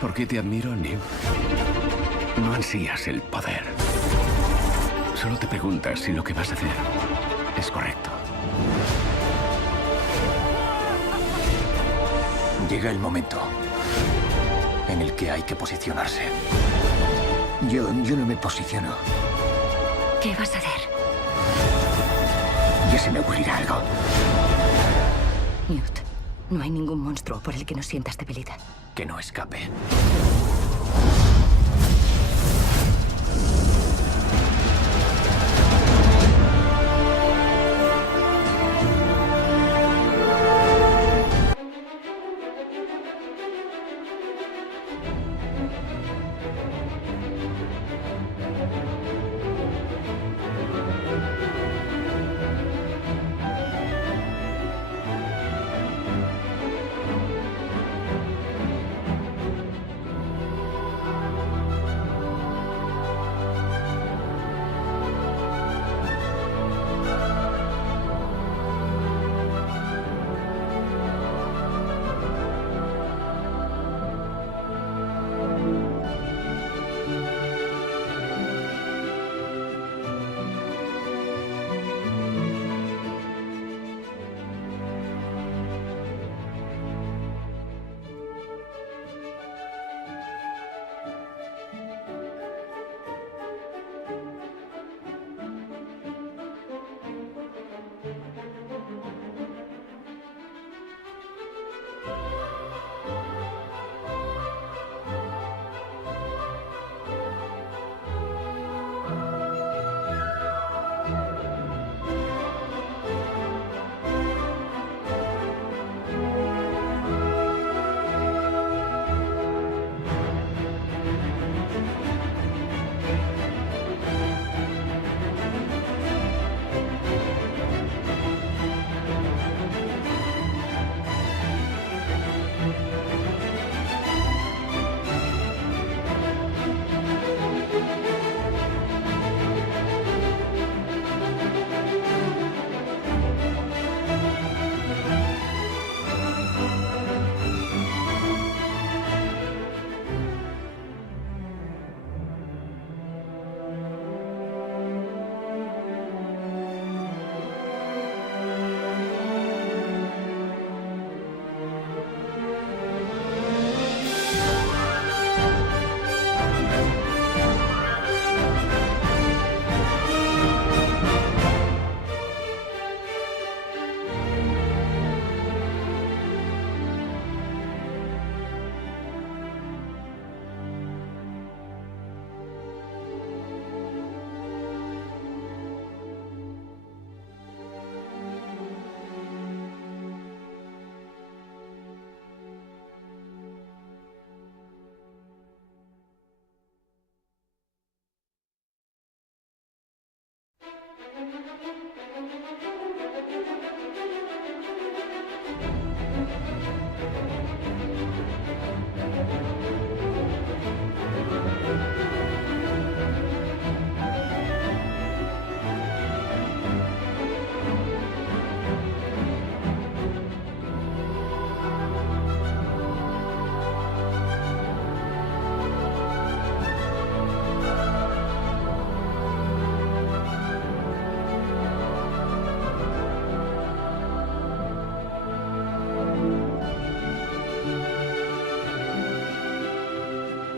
por qué te admiro, Newt? No ansías el poder. Solo te preguntas si lo que vas a hacer es correcto. Llega el momento en el que hay que posicionarse. Yo no me posiciono. ¿Qué vas a hacer? Ya se me ocurrirá algo. Newt, no hay ningún monstruo por el que no sientas debilidad. Que no escape.